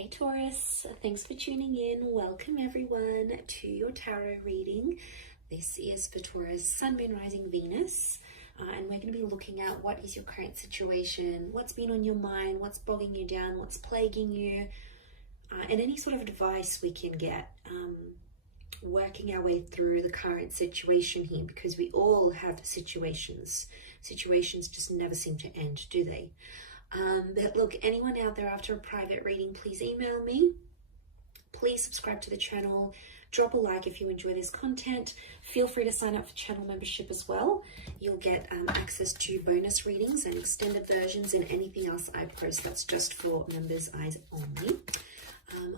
Hey Taurus, thanks for tuning in. Welcome everyone to your tarot reading. This is for Taurus, Sun, Moon, Rising, Venus. And we're going to be looking at what is your current situation, what's been on your mind, what's bogging you down, what's plaguing you, and any sort of advice we can get working our way through the current situation here, because we all have situations. Situations just never seem to end, do they? But look, anyone out there after a private reading, please email me. Please subscribe to the channel. Drop a like if you enjoy this content. Feel free to sign up for channel membership as well. You'll get access to bonus readings and extended versions and anything else I post. That's just for members' eyes only.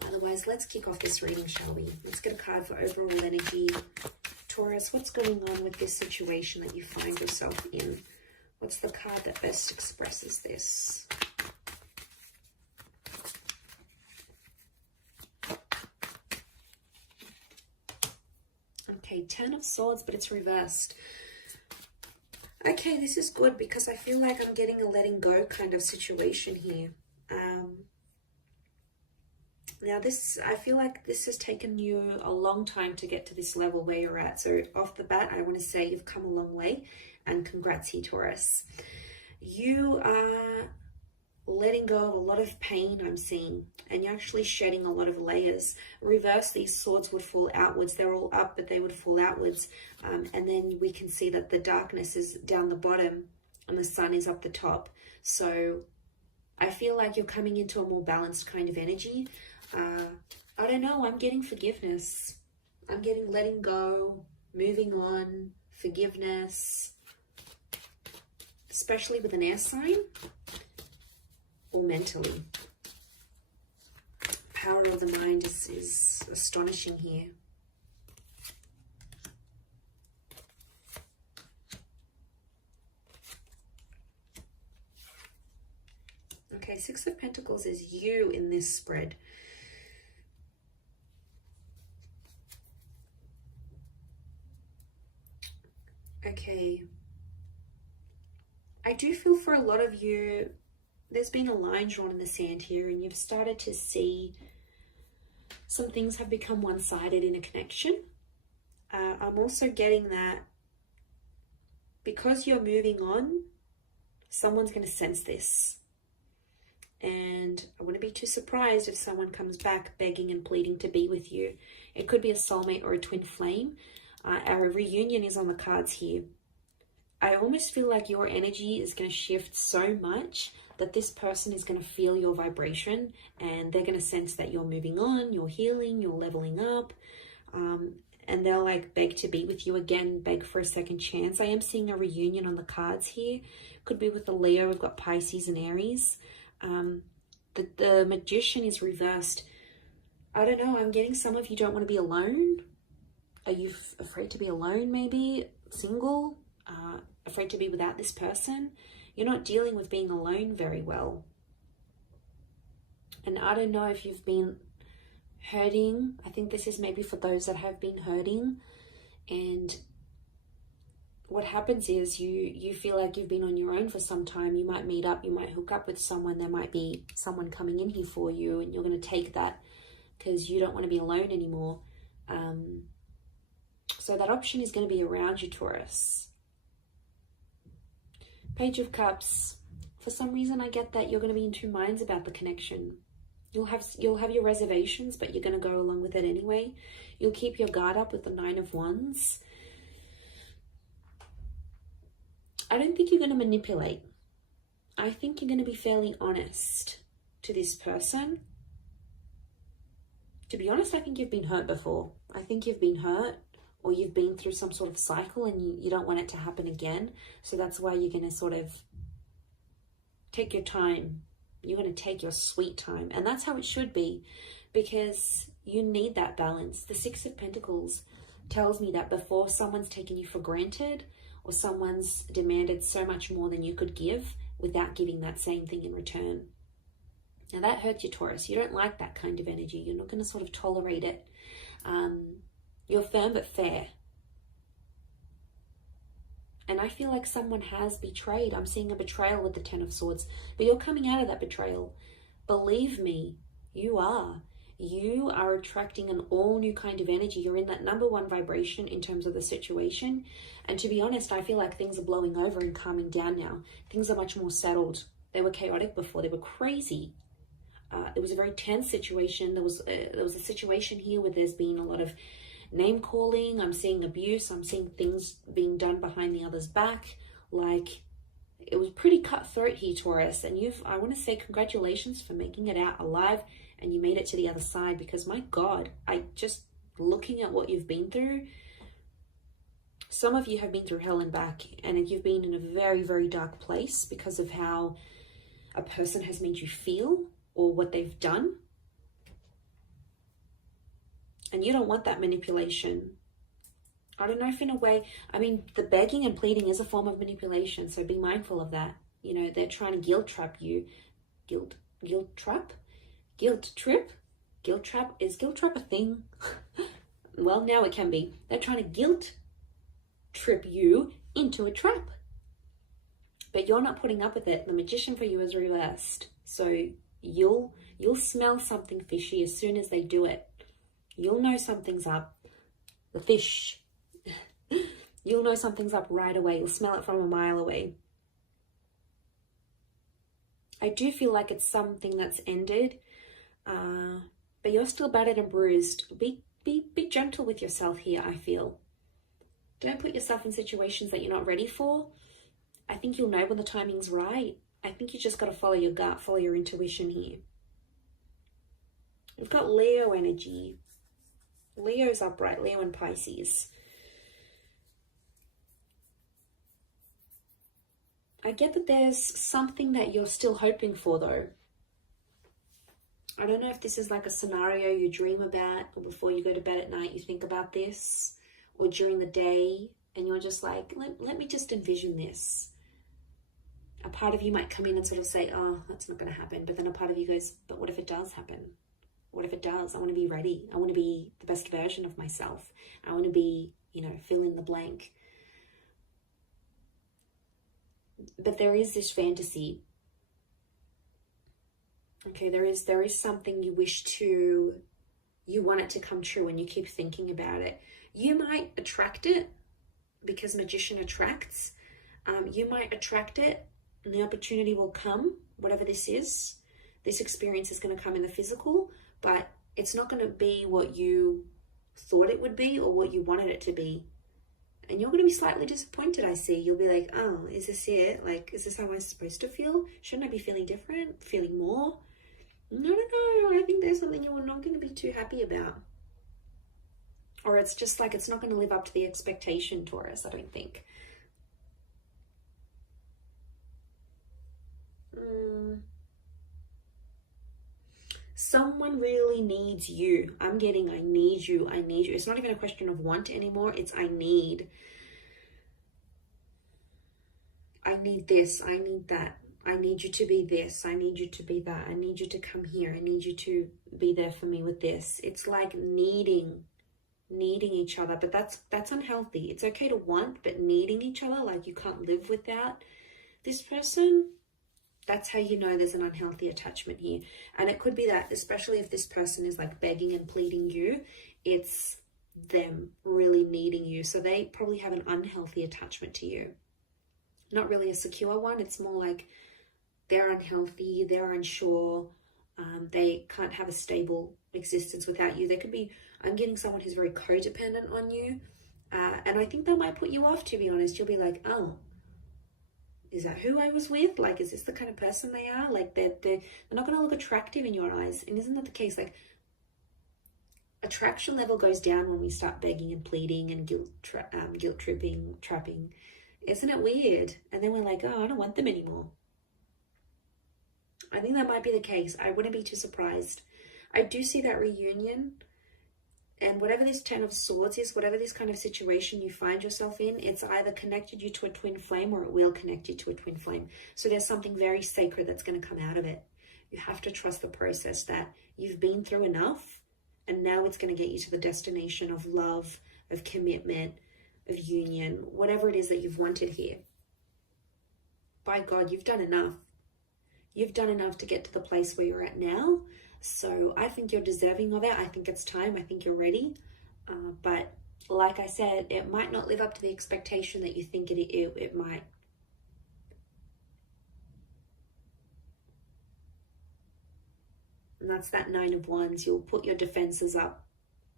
Otherwise, let's kick off this reading, shall we? Let's get a card for overall energy. Taurus, what's going on with this situation that you find yourself in? What's the card that best expresses this? Okay, Ten of Swords, but it's reversed. Okay, this is good because I feel like I'm getting a letting go kind of situation here. Now I feel like this has taken you a long time to get to this level where you're at. So off the bat, I want to say you've come a long way. And congrats here, Taurus. You are letting go of a lot of pain, I'm seeing, and you're actually shedding a lot of layers. Reverse, these swords would fall outwards. They're all up, but they would fall outwards. And then we can see that the darkness is down the bottom and the sun is up the top. So I feel like you're coming into a more balanced kind of energy. I don't know, I'm getting forgiveness. I'm getting letting go, moving on, forgiveness. Especially with an air sign or mentally. Power of the mind is astonishing here. Okay, Six of Pentacles is you in this spread. Okay. I do feel for a lot of you, there's been a line drawn in the sand here and you've started to see some things have become one-sided in a connection. I'm also getting that because you're moving on, someone's going to sense this. And I wouldn't be too surprised if someone comes back begging and pleading to be with you. It could be a soulmate or a twin flame. Our reunion is on the cards here. I almost feel like your energy is going to shift so much that this person is going to feel your vibration and they're going to sense that you're moving on, you're healing, you're leveling up, and they'll like beg to be with you again, beg for a second chance. I am seeing a reunion on the cards here. Could be with a Leo. We've got Pisces and Aries. The Magician is reversed. I don't know. I'm getting some of you don't want to be alone. Are you afraid to be alone maybe? Single? Afraid to be without this person. You're not dealing with being alone very well. And I don't know if you've been hurting. I think this is maybe for those that have been hurting. And what happens is you feel like you've been on your own for some time. You might meet up, you might hook up with someone. There might be someone coming in here for you and you're going to take that because you don't want to be alone anymore. So that option is going to be around you, Taurus. Page of Cups. For some reason, I get that you're going to be in two minds about the connection. You'll have your reservations, but you're going to go along with it anyway. You'll keep your guard up with the Nine of Wands. I don't think you're going to manipulate. I think you're going to be fairly honest to this person. To be honest, I think you've been hurt before. I think you've been hurt. Or you've been through some sort of cycle and you don't want it to happen again. So that's why you're going to sort of take your time. You're going to take your sweet time. And that's how it should be, because you need that balance. The Six of Pentacles tells me that before someone's taken you for granted or someone's demanded so much more than you could give without giving that same thing in return. Now that hurts you, Taurus. You don't like that kind of energy. You're not going to sort of tolerate it. You're firm but fair. And I feel like someone has betrayed. I'm seeing a betrayal with the Ten of Swords. But you're coming out of that betrayal. Believe me, You are. You are attracting an all new kind of energy. You're in that number one vibration in terms of the situation. And to be honest, I feel like things are blowing over and calming down now. Things are much more settled. They were chaotic before. They were crazy. It was a very tense situation. There was a situation here where there's been a lot of name calling. I'm seeing abuse. I'm seeing things being done behind the other's back. Like, it was pretty cutthroat here, Taurus. And I want to say congratulations for making it out alive, and you made it to the other side, because my God, looking at what you've been through, some of you have been through hell and back, and you've been in a very, very dark place because of how a person has made you feel or what they've done. And you don't want that manipulation. I don't know if in a way, I mean, the begging and pleading is a form of manipulation, so be mindful of that. You know, they're trying to guilt trap you. Guilt trap? Guilt trip? Guilt trap? Is guilt trap a thing? Well, now it can be. They're trying to guilt trip you into a trap. But you're not putting up with it. The magician for you is reversed. So you'll smell something fishy as soon as they do it. You'll know something's up. The fish. You'll know something's up right away. You'll smell it from a mile away. I do feel like it's something that's ended, but you're still battered and bruised. Be gentle with yourself here, I feel. Don't put yourself in situations that you're not ready for. I think you'll know when the timing's right. I think you just got to follow your gut, follow your intuition here. We've got Leo energy. Leo's upright, Leo and Pisces. I get that there's something that you're still hoping for, though. I don't know if this is like a scenario you dream about, or before you go to bed at night you think about this, or during the day and you're just like, let me just envision this. A part of you might come in and sort of say, oh, that's not going to happen. But then a part of you goes, but what if it does happen? What if it does? I want to be ready. I want to be the best version of myself. I want to be, fill in the blank. But there is this fantasy. Okay, there is something you want it to come true, and you keep thinking about it. You might attract it because magician attracts. You might attract it and the opportunity will come, whatever this is. This experience is going to come in the physical, but it's not going to be what you thought it would be or what you wanted it to be. And you're going to be slightly disappointed, I see. You'll be like, oh, is this it? Like, is this how I'm supposed to feel? Shouldn't I be feeling different? Feeling more? No. I think there's something you're not going to be too happy about. Or it's just like it's not going to live up to the expectation, Taurus, I don't think. Someone really needs you. I'm getting I need you. It's not even a question of want anymore. It's I need. I need this. I need that. I need you to be this. I need you to be that. I need you to come here. I need you to be there for me with this. It's like needing each other, but that's unhealthy. It's okay to want, but needing each other, like you can't live without this person, that's how you know there's an unhealthy attachment here. And it could be that, especially if this person is like begging and pleading you, it's them really needing you. So they probably have an unhealthy attachment to you. Not really a secure one. It's more like they're unhealthy, they're unsure, they can't have a stable existence without you. They could be, I'm getting someone who's very codependent on you. And I think that might put you off, to be honest. You'll be like, oh, is that who I was with? Like, is this the kind of person they are? Like, they're not going to look attractive in your eyes. And isn't that the case? Like, attraction level goes down when we start begging and pleading and guilt tripping, trapping. Isn't it weird? And then we're like, oh, I don't want them anymore. I think that might be the case. I wouldn't be too surprised. I do see that reunion. And whatever this 10 of Swords is, whatever this kind of situation you find yourself in, it's either connected you to a twin flame or it will connect you to a twin flame. So there's something very sacred that's going to come out of it. You have to trust the process, that you've been through enough and now it's going to get you to the destination of love, of commitment, of union, whatever it is that you've wanted here. By God, you've done enough. You've done enough to get to the place where you're at now. So I think you're deserving of it. I think it's time. I think you're ready. But like I said, it might not live up to the expectation that you think it might. And that's that Nine of Wands. You'll put your defenses up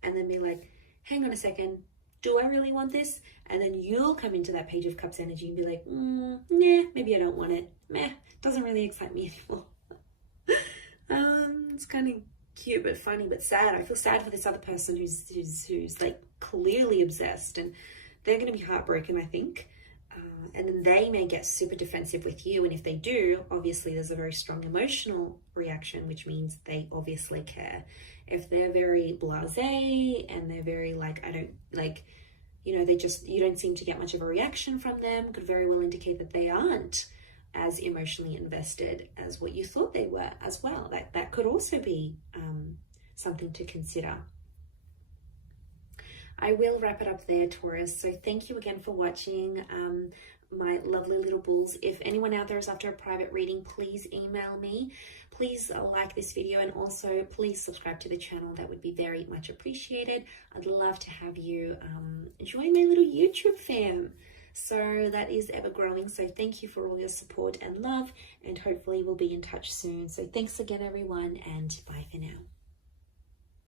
and then be like, hang on a second, do I really want this? And then you'll come into that Page of Cups energy and be like, nah, maybe I don't want it. Meh, doesn't really excite me anymore. It's kind of cute but funny but sad. I feel sad for this other person who's like clearly obsessed, and they're going to be heartbroken, I think. And then they may get super defensive with you, and if they do, obviously there's a very strong emotional reaction, which means they obviously care. If they're very blasé and they're very like, I don't like, you know, you don't seem to get much of a reaction from them, could very well indicate that they aren't as emotionally invested as what you thought they were as well. That could also be something to consider. I will wrap it up there, Taurus. So thank you again for watching, my lovely little bulls. If anyone out there is after a private reading, please email me. Please like this video, and also please subscribe to the channel. That would be very much appreciated. I'd love to have you join my little YouTube fam. So that is ever growing. So thank you for all your support and love, and hopefully we'll be in touch soon. So thanks again, everyone, and bye for now.